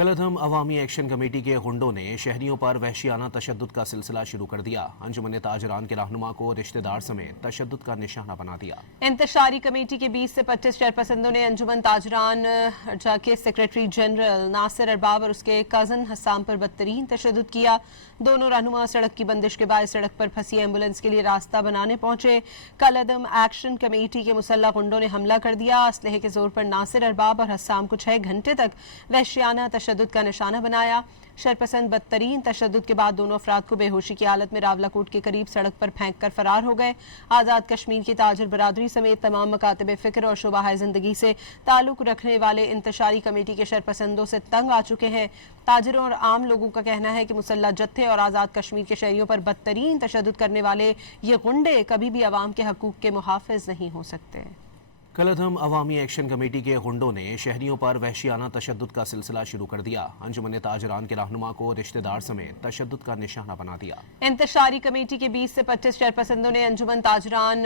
कलधम अवामी action committee के गुंडों ने शहरियों पर वहशियाना तशद्दुद का सिलसिला शुरू कर दिया। अंजुमन ताजरान के रहनुमा को रिश्तेदार समेत तशद्दुद का निशाना बना दिया। इंतशारी कमेटी के 20 से 25 चेयरपर्सनों ने अंजुमन ताजरान के सेक्रेटरी जनरल नासिर अरबाब और उसके कजन हसाम पर बदतरीन तशद्दुद किया। दोनों रहनुमा सड़क की बंदिश के बाद सड़क पर फंसी एम्बुलेंस के लिए रास्ता बनाने पहुंचे। कलधम एक्शन कमेटी के मुसल्लह गुंडों ने हमला कर दिया। असलहे के जोर पर नासिर अरबाब और हसाम को 6 घंटे तक वहशियाना तशद्दुद का निशाना बनाया। शरपसंद बदतरीन तशद्दुद के बाद दोनों अफराद को बेहोशी की हालत में रावलाकोट के करीब सड़क पर फेंक कर फरार हो गए। आज़ाद कश्मीर की ताजर बरादरी समेत तमाम मकातब फ़िक्र और शोबाह ज़िंदगी से ताल्लुक़ रखने वाले इंतशारी कमेटी के शरपसंदों से तंग आ चुके हैं। ताजरों और आम लोगों का कहना है कि मुसल्लह जत्थे और आज़ाद कश्मीर के शहरियों पर बदतरीन तशद्दुद करने वाले ये गुंडे कभी भी अवाम के हकूक़ के मुहाफ़िज़ नहीं हो सकते। कलधम अवामी एक्शन कमेटी के गुंडों ने शहरियों पर वहशियाना तशद्दुद का सिलसिला शुरू कर दिया। अंजुमन ताजरान के रहनुमा को रिश्तेदार समेत तशद्दुद का निशाना बना दिया। इंतशारी कमेटी के 20 से 25 चेयरपर्सनों ने अंजुमन ताजरान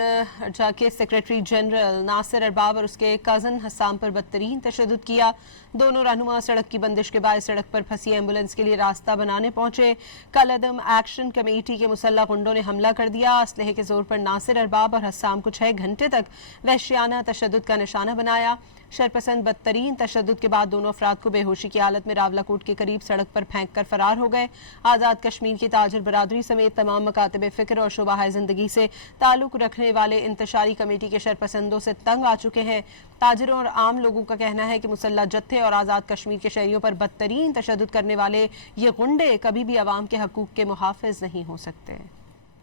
के सेक्रेटरी जनरल नासिर अरबाब और उसके कजन हसाम पर बदतरीन तशद्दुद किया। दोनों रहनुमा सड़क की बंदिश के बाद सड़क पर फंसी एम्बुलेंस के लिए रास्ता बनाने पहुंचे। कलधम एक्शन कमेटी के मुसल्लह गुंडों ने हमला कर दिया। असलहे के जोर पर नासिर अरबाब और हसाम को 6 घंटे तक वहशियाना तशद्दुद का निशाना बनाया। शरपसंद बदतरीन तशद्दुद के बाद दोनों अफराद को बेहोशी की हालत में रावलाकोट के करीब सड़क पर फेंक कर फरार हो गए। आज़ाद कश्मीर की ताजर बरादरी समेत तमाम मकातब फ़िक्र और शोबाह ज़िंदगी से ताल्लुक़ रखने वाले इंतशारी कमेटी के शरपसंदों से तंग आ चुके हैं। ताजरों और आम लोगों का कहना है कि मुसल्लह जत्थे और आज़ाद कश्मीर के शहरियों पर बदतरीन तशद्दुद करने वाले ये गुंडे कभी भी अवाम के हकूक़ के मुहाफ़िज़ नहीं हो सकते।